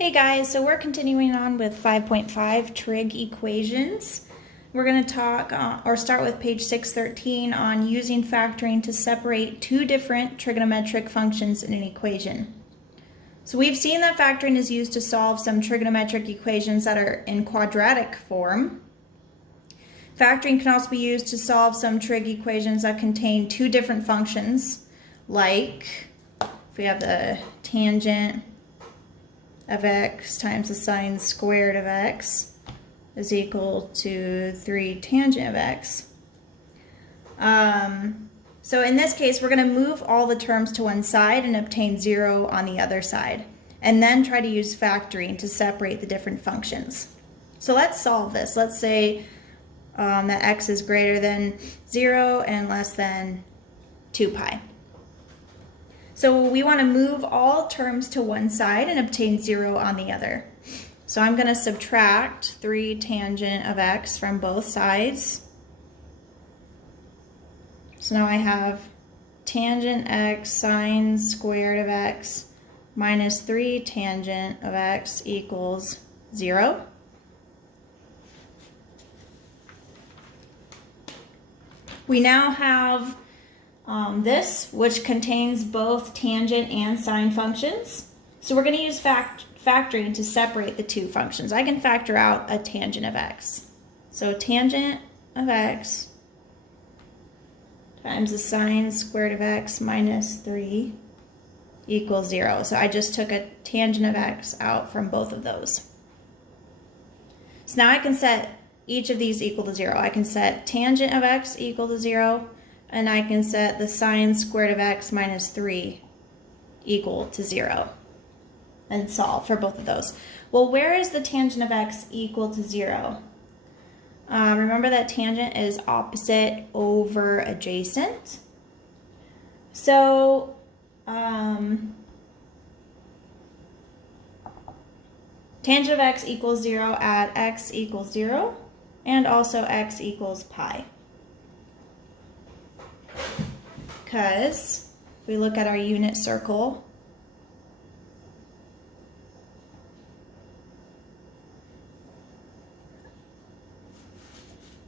Hey guys, so we're continuing on with 5.5 trig equations. We're going to talk or start with page 613 on using factoring to separate two different trigonometric functions in an equation. So we've seen that factoring is used to solve some trigonometric equations that are in quadratic form. Factoring can also be used to solve some trig equations that contain two different functions, like if we have the tangent of x times the sine squared of x is equal to 3 tangent of x. So in this case, we're going to move all the terms to one side and obtain 0 on the other side, and then try to use factoring to separate the different functions. So let's solve this. Let's say that x is greater than 0 and less than 2 pi. So we want to move all terms to one side and obtain 0 on the other. So I'm going to subtract 3 tangent of x from both sides. So now I have tangent x sine squared of x minus 3 tangent of x equals 0. We now have this, which contains both tangent and sine functions. So we're going to use factoring to separate the two functions. I can factor out a tangent of x. So tangent of x times the sine squared of x minus 3 equals 0. So I just took a tangent of x out from both of those. So now I can set each of these equal to 0. I can set tangent of x equal to 0, and I can set the sine squared of x minus 3 equal to 0 and solve for both of those. Well, where is the tangent of x equal to 0? Remember that tangent is opposite over adjacent. So tangent of x equals 0 at x equals 0, and also x equals pi. Because if we look at our unit circle,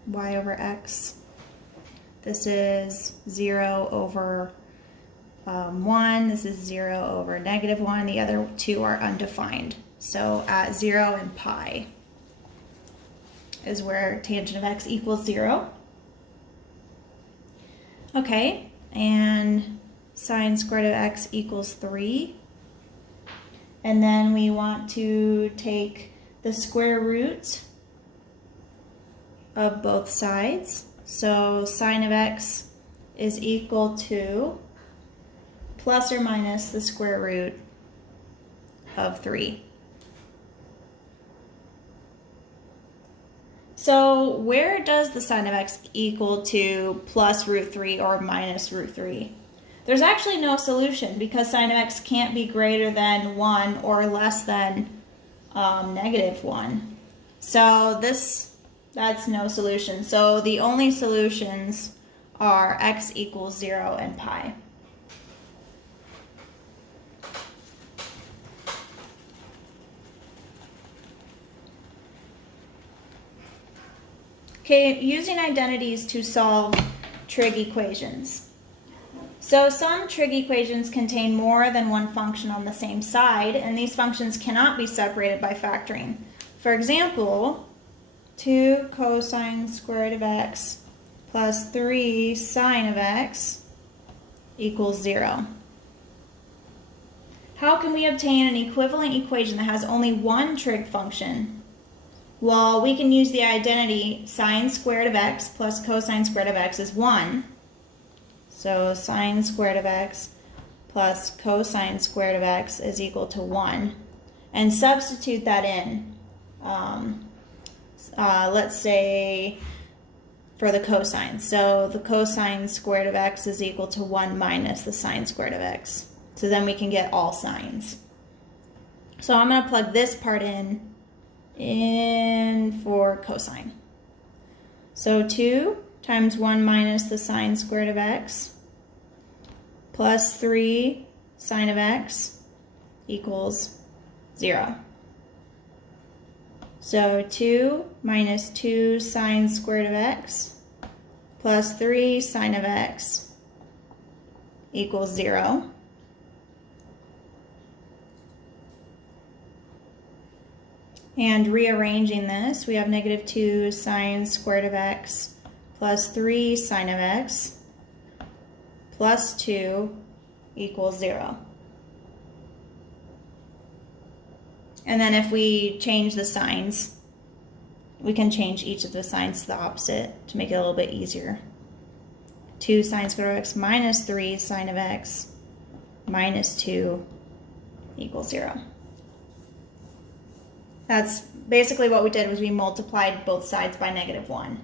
y over x, this is 0 over 1, this is 0 over negative 1, the other two are undefined. So at 0 and pi is where tangent of x equals 0. Okay. And sine squared of x equals 3. And then we want to take the square root of both sides. So sine of x is equal to plus or minus the square root of 3. So where does the sine of x equal to plus root 3 or minus root 3? There's actually no solution because sine of x can't be greater than 1 or less than negative 1. So that's no solution. So the only solutions are x equals 0 and pi. Okay, using identities to solve trig equations. So some trig equations contain more than one function on the same side, and these functions cannot be separated by factoring. For example, 2 cosine squared of x plus 3 sine of x equals 0. How can we obtain an equivalent equation that has only one trig function? Well, we can use the identity sine squared of x plus cosine squared of x is 1. So sine squared of x plus cosine squared of x is equal to 1. And substitute that in. Let's say for the cosine. So the cosine squared of x is equal to 1 minus the sine squared of x. So then we can get all sines. So I'm going to plug this part in for cosine. So 2 times 1 minus the sine squared of x plus 3 sine of x equals 0. So 2 minus 2 sine squared of x plus 3 sine of x equals 0. And rearranging this, we have negative 2 sine squared of x plus 3 sine of x plus 2 equals 0. And then if we change the signs, we can change each of the signs to the opposite to make it a little bit easier. 2 sine squared of x minus 3 sine of x minus 2 equals 0. That's basically what we did, was we multiplied both sides by -1.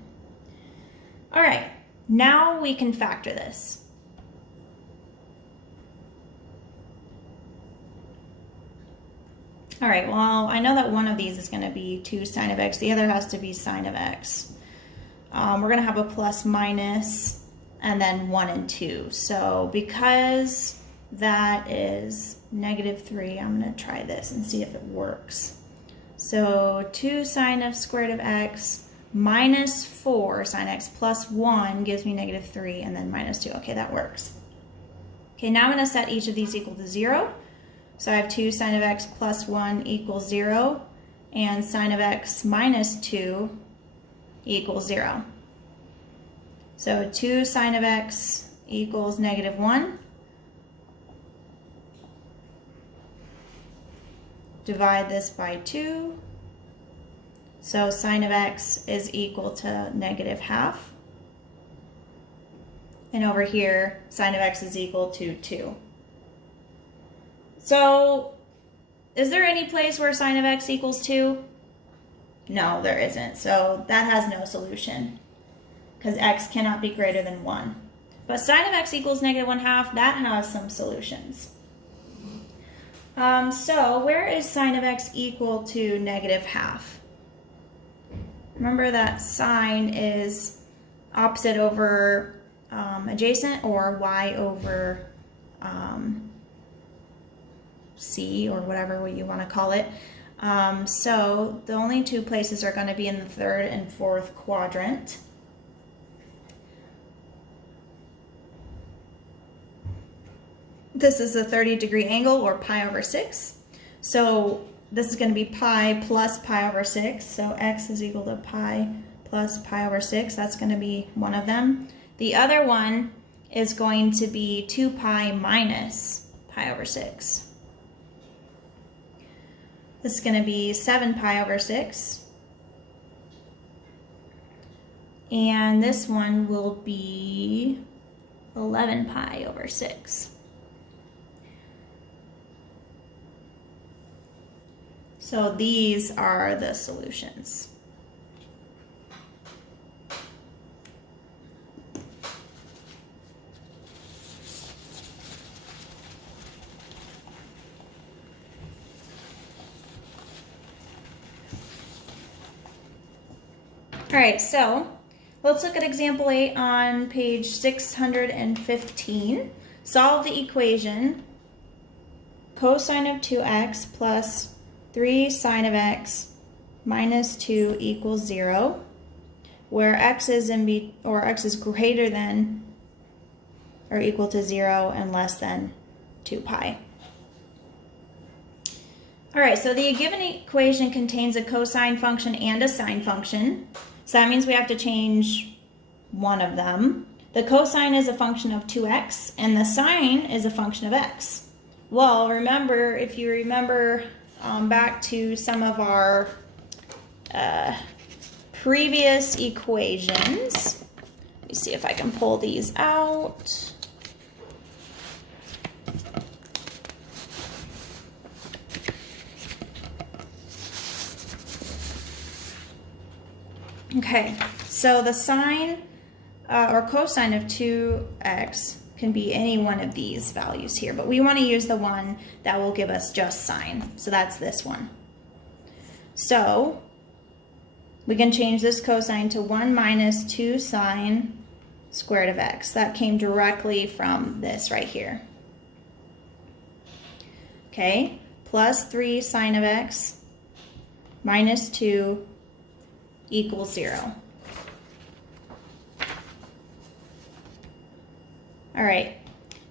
All right, now we can factor this. All right, well, I know that one of these is going to be 2 sine of x. The other has to be sine of x. We're going to have a plus minus and then 1 and 2. So because that is -3, I'm going to try this and see if it works. So 2 sine of squared of x minus 4 sine x plus 1 gives me -3, and then minus 2. Okay, that works. Okay, now I'm going to set each of these equal to 0. So I have 2 sine of x plus 1 equals 0, and sine of x minus 2 equals 0. So 2 sine of x equals -1. Divide this by 2. So sine of x is equal to -½ And over here, sine of x is equal to 2. So is there any place where sine of x equals 2? No, there isn't. So that has no solution because x cannot be greater than 1. But sine of x equals -½ that has some solutions. So where is sine of x equal to -½ Remember that sine is opposite over adjacent, or y over c, or whatever you want to call it. So the only two places are going to be in the third and fourth quadrant. This is a 30-degree angle, or pi over 6. So this is going to be pi plus pi over 6. So x is equal to pi plus pi over 6. That's going to be one of them. The other one is going to be 2 pi minus pi over 6. This is going to be 7 pi over 6. And this one will be 11 pi over 6. So these are the solutions. All right, so let's look at example 8 on page 615. Solve the equation cosine of 2x plus 3 sine of x minus 2 equals 0, where x is x is greater than or equal to 0 and less than 2 pi. All right, so the given equation contains a cosine function and a sine function. So that means we have to change one of them. The cosine is a function of 2x, and the sine is a function of x. Well, remember, if you remember back to some of our previous equations, let me see if I can pull these out. Okay, so the sine or cosine of 2x can be any one of these values here, but we want to use the one that will give us just sine. So that's this one. So we can change this cosine to 1 minus 2 sine squared of x. That came directly from this right here. Okay, plus 3 sine of x minus 2 equals 0. All right,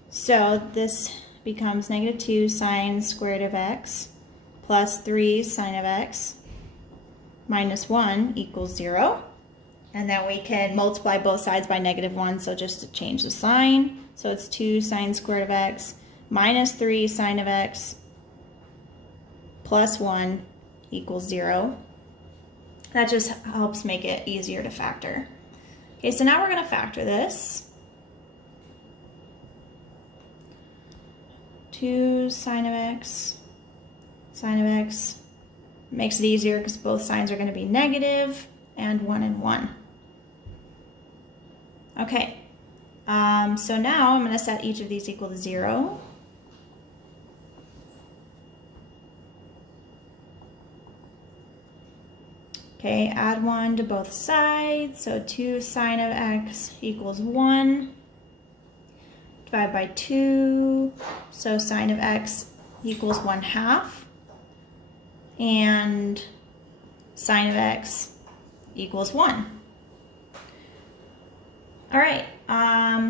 so this becomes negative 2 sine squared of x plus 3 sine of x minus 1 equals 0. And then we can multiply both sides by negative 1, so just to change the sign. So it's 2 sine squared of x minus 3 sine of x plus 1 equals 0. That just helps make it easier to factor. Okay, so now we're going to factor this. 2 sine of x, makes it easier because both signs are going to be negative, and 1 and 1. Okay, so now I'm going to set each of these equal to 0. Okay, add 1 to both sides, so 2 sine of x equals 1. Divide by 2, so sine of x equals 1/2, and sine of x equals 1. All right,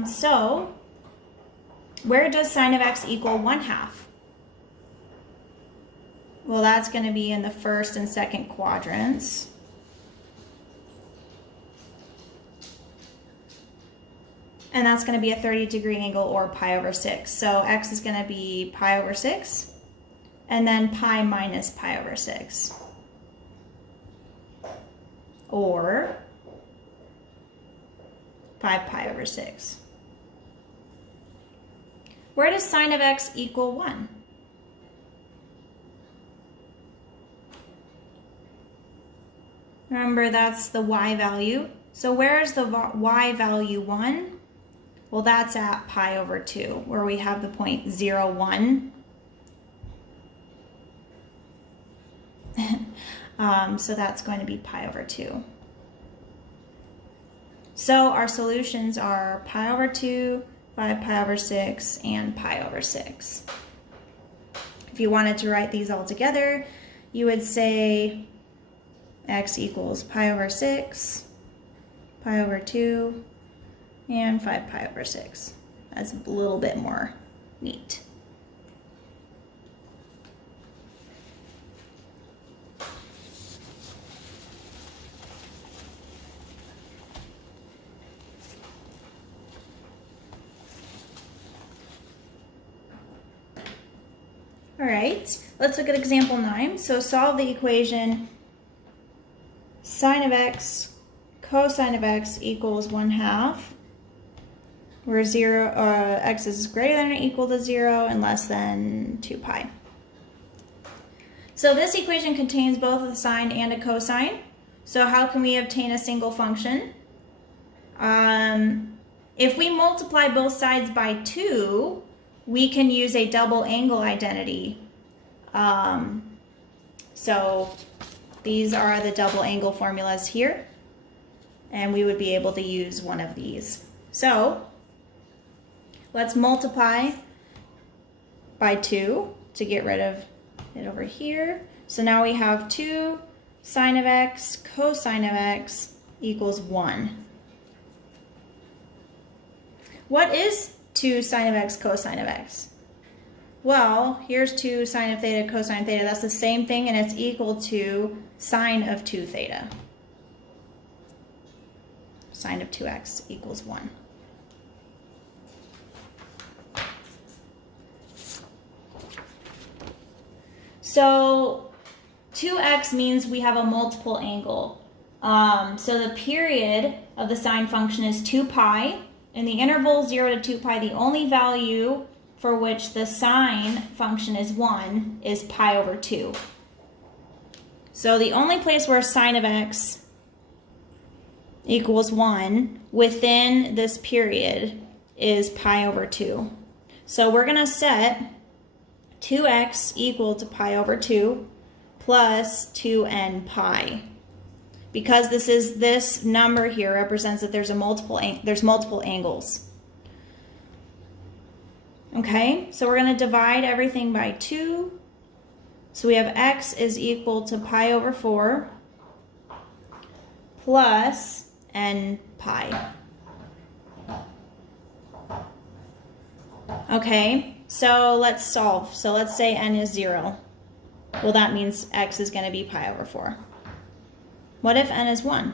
so where does sine of x equal 1/2? Well, that's going to be in the first and second quadrants. And that's going to be a 30-degree angle, or pi over 6. So x is going to be pi over 6, and then pi minus pi over 6. Or 5 pi over 6. Where does sine of x equal 1? Remember, that's the y value. So where is the y value 1? Well, that's at pi over 2, where we have the point 0, 1. So that's going to be pi over 2. So our solutions are pi over 2, 5 pi over 6, and pi over 6. If you wanted to write these all together, you would say x equals pi over 6, pi over 2, and 5 pi over 6. That's a little bit more neat. All right, let's look at example 9. So solve the equation sine of x cosine of x equals 1/2, where x is greater than or equal to 0 and less than 2 pi. So this equation contains both a sine and a cosine. So how can we obtain a single function? If we multiply both sides by 2, we can use a double angle identity. So these are the double angle formulas here, and we would be able to use one of these. So let's multiply by 2 to get rid of it over here. So now we have 2 sine of x cosine of x equals 1. What is 2 sine of x cosine of x? Well, here's 2 sine of theta cosine of theta. That's the same thing, and it's equal to sine of 2 theta. Sine of 2x equals 1. So 2x means we have a multiple angle. So the period of the sine function is 2 pi. In the interval 0 to 2 pi, the only value for which the sine function is 1 is pi over 2. So the only place where sine of x equals 1 within this period is pi over 2. So we're going to set 2x equal to pi over 2 plus 2n pi. Because this number here represents that there's multiple angles. Okay, so we're going to divide everything by 2. So we have x is equal to pi over 4 plus n pi. Okay, so let's solve. So let's say n is 0. Well, that means x is going to be pi over 4. What if n is 1?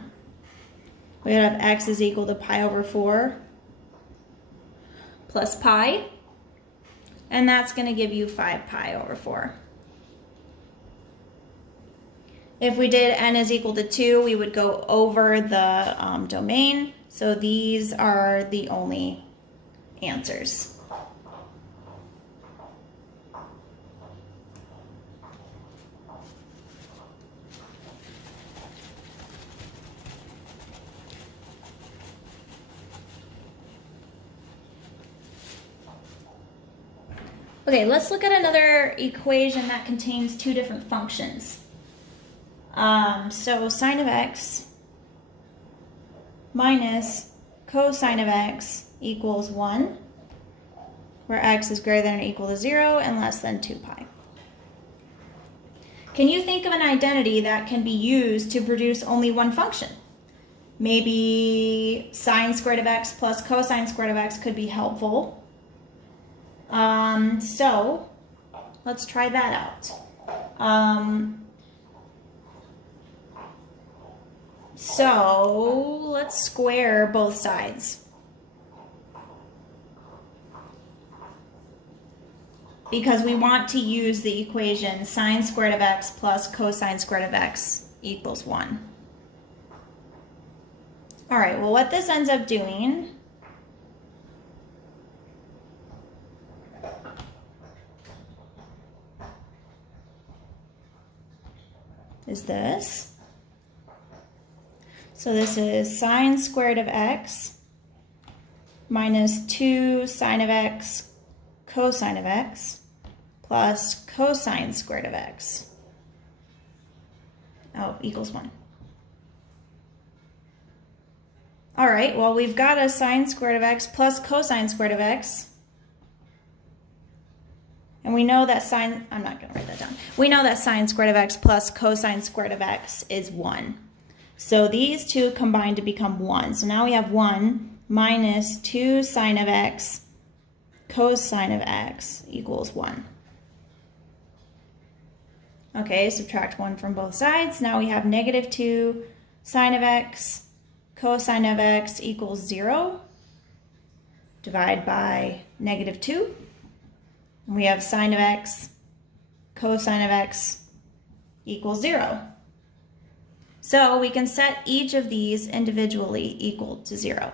We would have x is equal to pi over 4 plus pi, and that's going to give you 5 pi over 4. If we did n is equal to 2, we would go over the domain, so these are the only answers. Okay, let's look at another equation that contains two different functions. So sine of x minus cosine of x equals 1, where x is greater than or equal to 0 and less than 2 pi. Can you think of an identity that can be used to produce only one function? Maybe sine squared of x plus cosine squared of x could be helpful. So let's try that out. So let's square both sides. Because we want to use the equation sine squared of x plus cosine squared of x equals 1. All right, well, what this ends up doing is this. So this is sine squared of x minus 2 sine of x cosine of x plus cosine squared of x. Oh, equals 1. All right, well, we've got a sine squared of x plus cosine squared of x. And we know that sine, I'm not going to write that down. We know that sine squared of x plus cosine squared of x is 1. So these two combine to become 1. So now we have 1 minus 2 sine of x cosine of x equals 1. Okay, subtract 1 from both sides. Now we have negative 2 sine of x cosine of x equals 0. Divide by negative 2. And we have sine of x cosine of x equals 0. So we can set each of these individually equal to 0.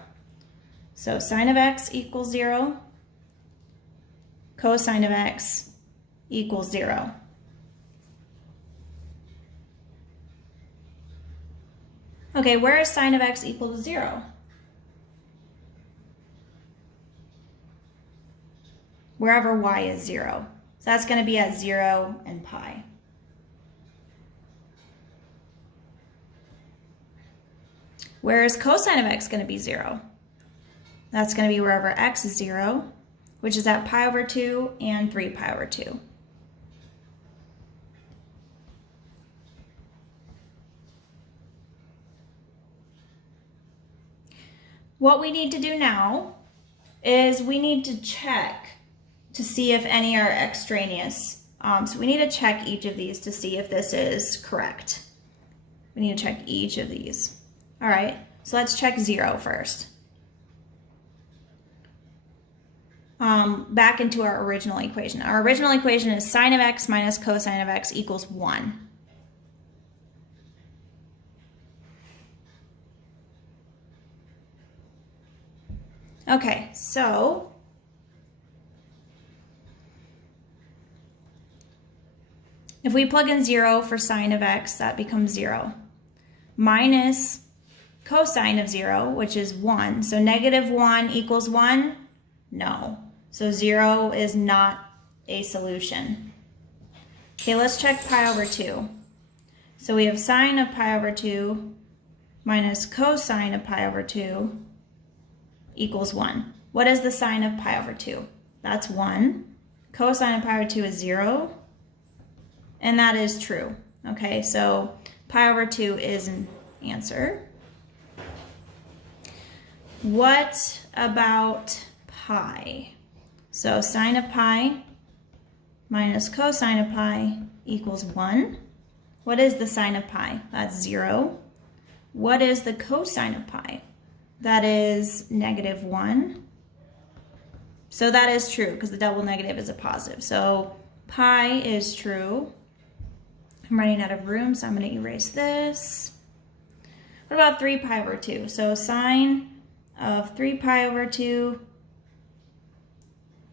So sine of x equals 0, cosine of x equals 0. Okay, where is sine of x equal to 0? Wherever y is 0. So that's going to be at 0 and pi. Where is cosine of x going to be 0? That's going to be wherever x is 0, which is at pi over 2 and 3 pi over 2. What we need to do now is we need to check to see if any are extraneous. So we need to check each of these to see if this is correct. We need to check each of these. All right, so let's check 0 first. Back into our original equation. Our original equation is sine of x minus cosine of x equals 1. Okay, so if we plug in 0 for sine of x, that becomes 0. Minus cosine of 0, which is 1. So negative 1 equals 1? No. So 0 is not a solution. Okay, let's check pi over 2. So we have sine of pi over 2 minus cosine of pi over 2 equals 1. What is the sine of pi over 2? That's 1. Cosine of pi over 2 is 0. And that is true. Okay, so pi over 2 is an answer. What about pi? So sine of pi minus cosine of pi equals 1. What is the sine of pi? That's 0. What is the cosine of pi? That is -1. So that is true because the double negative is a positive. So pi is true. I'm running out of room, so I'm going to erase this. What about 3 pi over 2? So sine of 3 pi over 2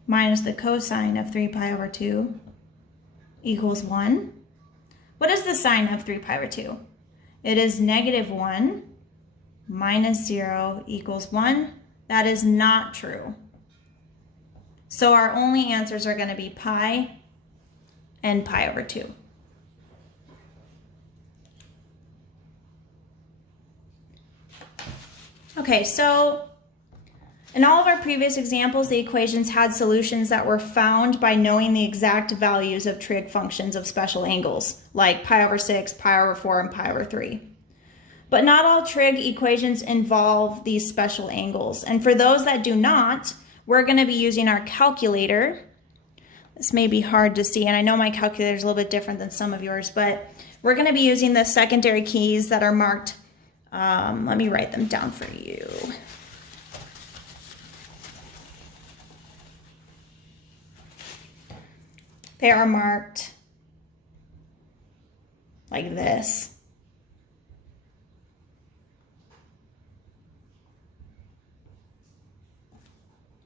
minus the cosine of 3 pi over 2 equals 1. What is the sine of 3 pi over 2? It is -1 minus 0 equals 1. That is not true. So our only answers are going to be pi and pi over 2. Okay, so in all of our previous examples, the equations had solutions that were found by knowing the exact values of trig functions of special angles, like pi over 6, pi over 4, and pi over 3. But not all trig equations involve these special angles. And for those that do not, we're going to be using our calculator. This may be hard to see, and I know my calculator is a little bit different than some of yours, but we're going to be using the secondary keys that are marked. Let me write them down for you. They are marked like this.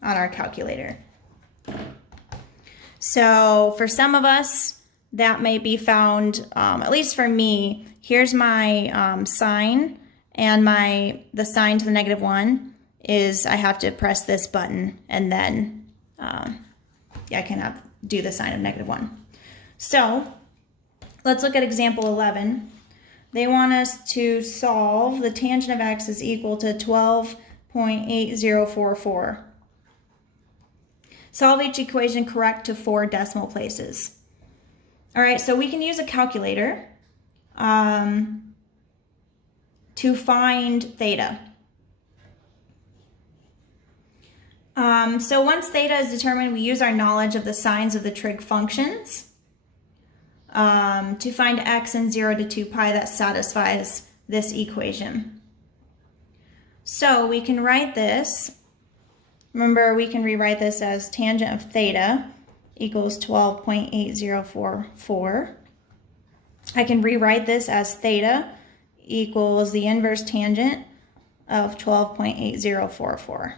On our calculator. So for some of us, that may be found, at least for me, here's my sine, and the sine to the -1 is I have to press this button, and then I can do the sine of -1. So let's look at example 11. They want us to solve the tangent of x is equal to 12.8044. Solve each equation correct to 4 decimal places. All right, so we can use a calculator to find theta. So once theta is determined, we use our knowledge of the signs of the trig functions to find x in 0 to 2 pi that satisfies this equation. So we can write this. Remember, we can rewrite this as tangent of theta equals 12.8044. I can rewrite this as theta equals the inverse tangent of 12.8044.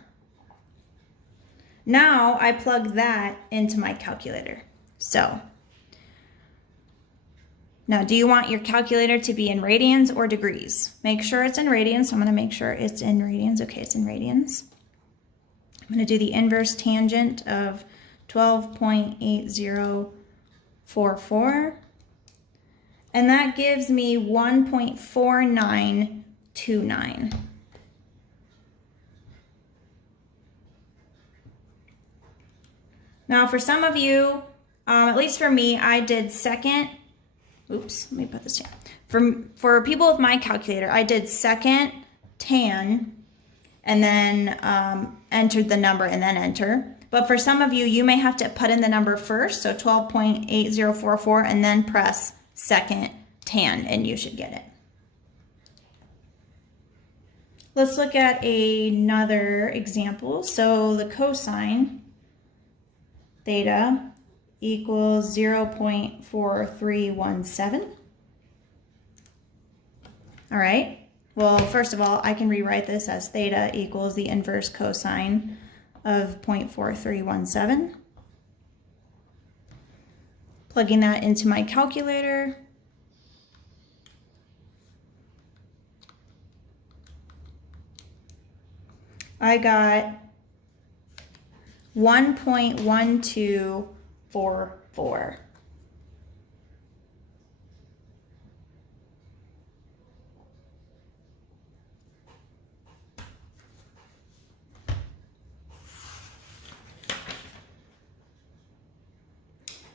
Now I plug that into my calculator. So, now do you want your calculator to be in radians or degrees? Make sure it's in radians. So I'm going to make sure it's in radians. Okay, it's in radians. I'm going to do the inverse tangent of 12.8044. And that gives me 1.4929. Now for some of you, at least for me, I did second. Oops, let me put this down. For people with my calculator, I did second tan and then entered the number and then enter. But for some of you, you may have to put in the number first, so 12.8044, and then press second tan, and you should get it. Let's look at another example. So the cosine theta equals 0.4317. All right. Well, first of all, I can rewrite this as theta equals the inverse cosine of 0.4317. Plugging that into my calculator. I got 1.1244.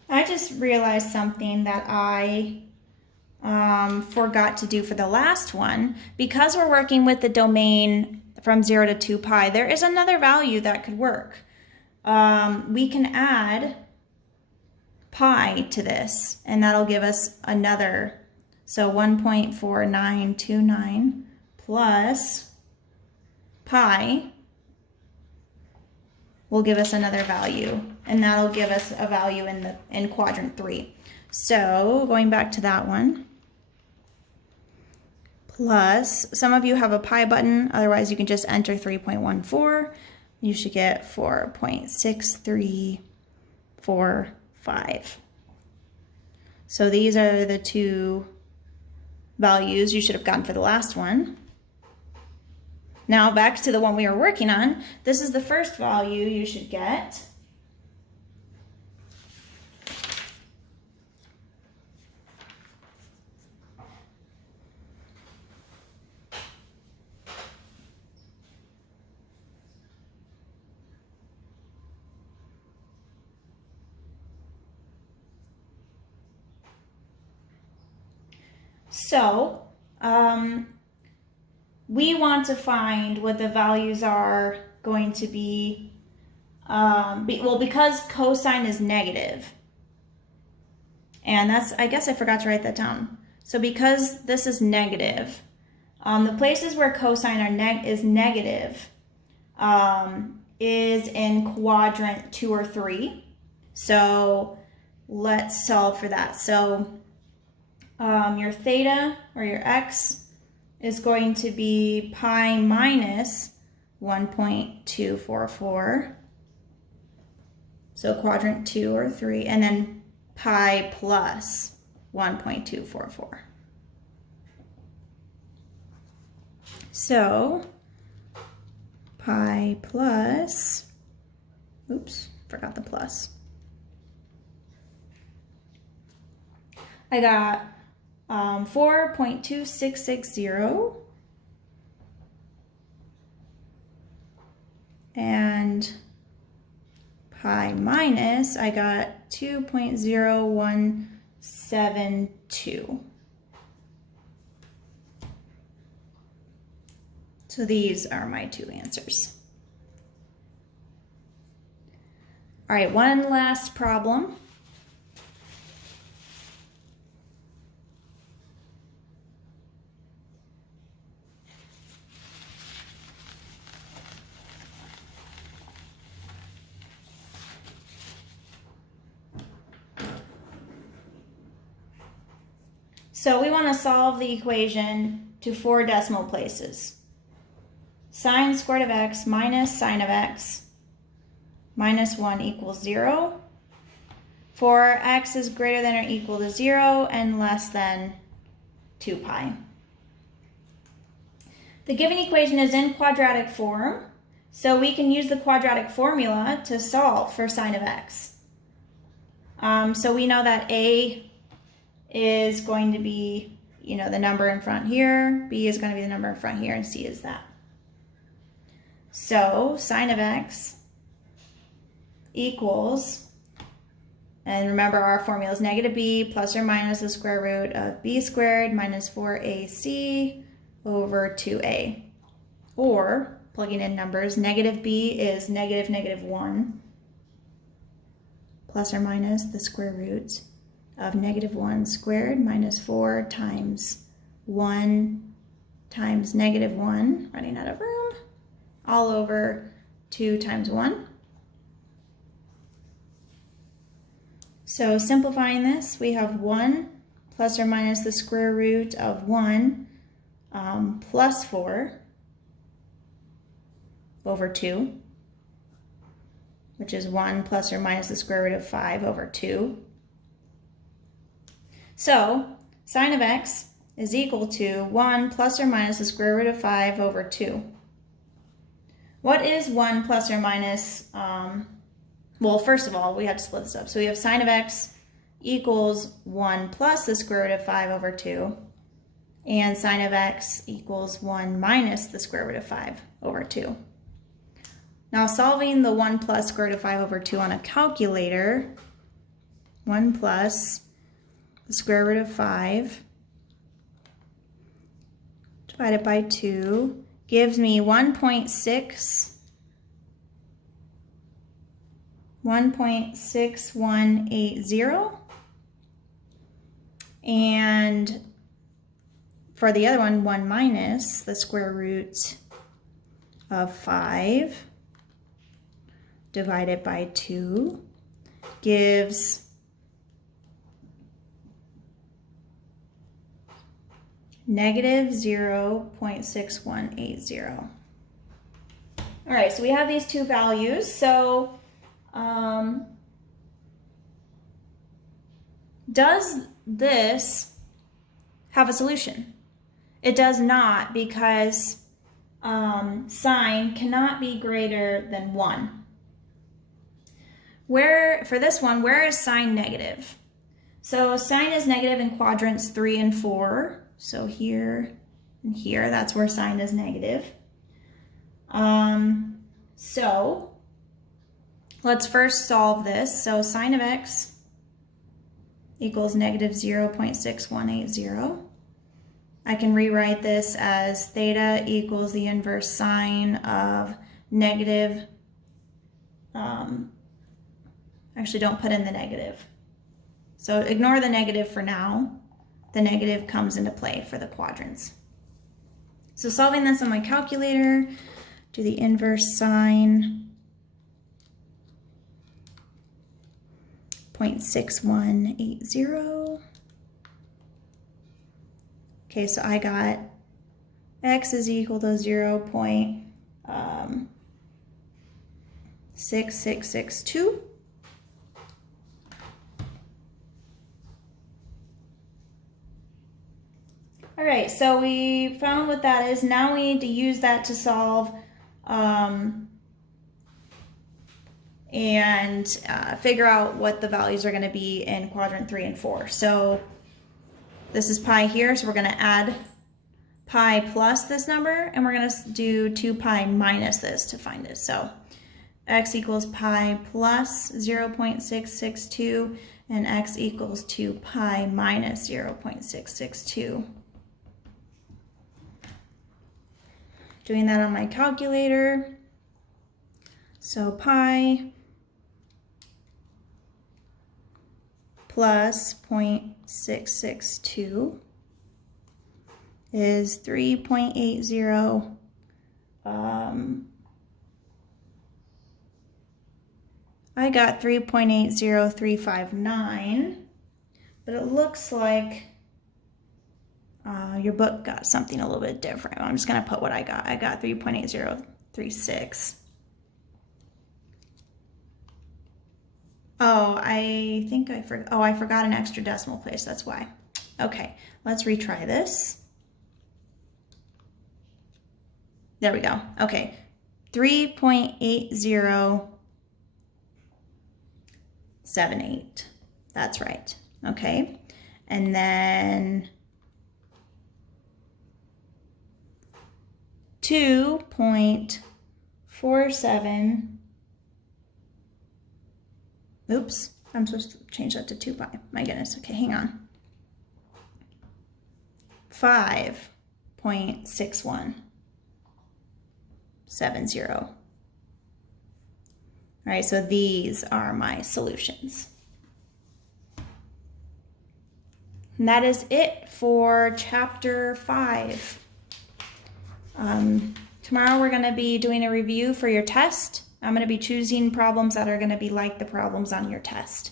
I just realized something that I forgot to do for the last one. Because we're working with the domain from 0 to 2 pi, there is another value that could work. We can add pi to this, and that'll give us another, so 1.4929 plus pi will give us another value, and that'll give us a value in quadrant 3. So going back to that one, plus, some of you have a pi button, otherwise you can just enter 3.14. You should get 4.6345. So these are the two values you should have gotten for the last one. Now back to the one we were working on. This is the first value you should get. So, we want to find what the values are going to be, well, because cosine is negative, and that's, I guess I forgot to write that down. So because this is negative, the places where cosine is negative is in quadrant 2 or 3. So let's solve for that. So your theta, or your x, is going to be pi minus 1.244. So quadrant 2 or 3, and then pi plus 1.244. So pi plus, oops, forgot the plus. I got 4.2660, and pi minus, I got 2.0172. So these are my two answers. All right, one last problem. So we want to solve the equation to 4 decimal places. Sine squared of x minus sine of x minus 1 equals 0. For x is greater than or equal to 0 and less than 2 pi. The given equation is in quadratic form, so we can use the quadratic formula to solve for sine of x. So we know that a is going to be, the number in front here, b is going to be the number in front here, and c is that. So sine of x equals, and remember our formula is negative b plus or minus the square root of b squared minus 4ac over 2a. Or, plugging in numbers, negative b is negative 1 plus or minus the square root of negative 1 squared minus 4 times 1 times negative 1, running out of room, all over 2 times 1. So simplifying this, we have 1 plus or minus the square root of 1 plus 4 over 2, which is 1 plus or minus the square root of 5 over 2. So sine of x is equal to 1 plus or minus the square root of 5 over 2. What is 1 plus or minus, well, first of all, we have to split this up. So we have sine of x equals 1 plus the square root of 5 over 2, and sine of x equals 1 minus the square root of 5 over 2. Now solving the 1 plus square root of 5 over 2 on a calculator 1 plus the square root of 5 divided by 2 gives me 1.6180. And for the other one, 1 minus the square root of 5 divided by 2 gives negative 0.6180. All right, so we have these two values. So does this have a solution? It does not, because sine cannot be greater than 1. For this one, where is sine negative? So sine is negative in quadrants 3 and 4. So here and here, that's where sine is negative. So let's first solve this. So sine of x equals negative 0.6180. I can rewrite this as theta equals the inverse sine of negative, actually don't put in the negative. So ignore the negative for now. The negative comes into play for the quadrants. So solving this on my calculator, do the inverse sine 0.6180. Okay, so I got x is equal to 0.6662. All right, so we found what that is. Now we need to use that to solve and figure out what the values are going to be in quadrant 3 and 4. So this is pi here, so we're going to add pi plus this number, and we're going to do 2 pi minus this to find it. So x equals pi plus 0.662, and x equals 2 pi minus 0.662. Doing that on my calculator. So pi plus 0.662 is 3.80. I got 3.80359, but it looks like your book got something a little bit different. I'm just going to put what I got. I got 3.8036. Oh, I think I forgot. Oh, I forgot an extra decimal place. That's why. Okay, let's retry this. There we go. Okay, 3.8078. That's right. Okay, and then 2.47. Oops, I'm supposed to change that to 2 pi. My goodness. Okay, hang on. 5.6170. All right, so these are my solutions. And that is it for chapter 5. Tomorrow we're going to be doing a review for your test. I'm going to be choosing problems that are going to be like the problems on your test.